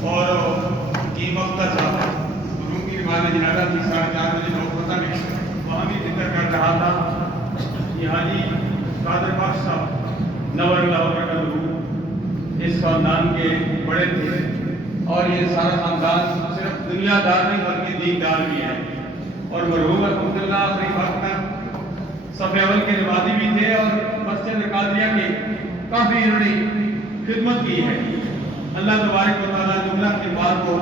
اور کی وقت تھا روم کی نماز جنازہ تھی 4:30 بجے لوگ پتہ نہیں وہاں بھی ذکر کر رہا تھا کہ حاجی قادر پاک صاحب نور اللہ برکاتہ اس خاندان کے بڑے تھے اور یہ سارا خاندان صرف دنیا دار نہیں بلکہ دین دار بھی ہے اور مرحوم الحمدللہ اپنی وقت میں صف اول کے نمازی بھی تھے اور مسجد قادریہ کے کافی انہوں نے خدمت کی ہے۔ اللہ تبارک و تعالیٰ جملہ کے بعد کو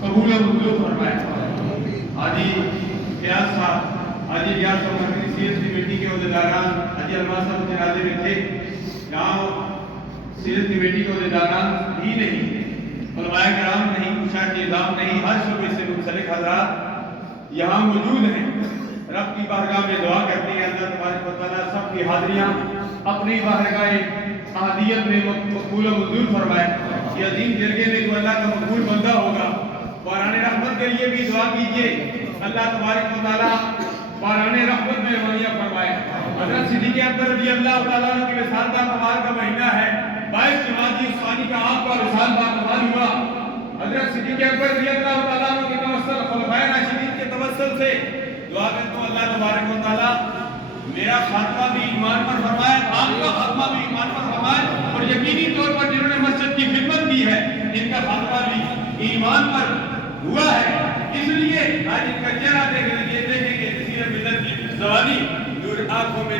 قبول و منظور فرمائے۔ حاجی ریاض صاحب مرکزی سیرت کمیٹی کے عہدیداران حاجی الماس صاحب جنازے میں تھے، یہاں سیرت کمیٹی کے عہدیداران بھی نہیں، علماء کرام نہیں، مشاہد نظام نہیں، ہر شعبے سے منسلک حضرات یہاں موجود ہیں۔ رب کی بارگاہ میں دعا کرتے ہیں اللہ تبارک و تعالیٰ سب کی حاضریاں اپنی بارگاہ احادیت میں مقبول و منظور فرمائے۔ یہ عظیم جرگے میں جو اللہ کا مقبول بندہ ہوگا باران رحمت کے لیے بھی دعا کیجیے، اللہ تبارک و تعالیٰ باران رحمت میں روانیاں فرمائے۔ حضرت صدیق اکبر رضی اللہ تعالیٰ عنہ کی وصال باقمار کا مہینہ ہے، 22 جمادی الثانی کا آپ کا وصال باقمار ہوا۔ حضرت صدیق اکبر رضی اللہ تعالیٰ عنہ کے توسل خلفائے راشدین کے توسل سے دعا کرتا ہوں اللہ تبارک و تعالیٰ میرا خاتمہ بھی ایمان پر فرمائے، آپ کا خاتمہ بھی ایمان پر فرمائے، اور یقینی طور پر جنہوں نے مسجد کی خدمت کی ہے ان کا خاتمہ بھی ایمان پر ہوا ہے۔ اس لیے آج ان کا چہرہ دیکھیں گے، کسی نے ملت کی زوانی دور آنکھوں میں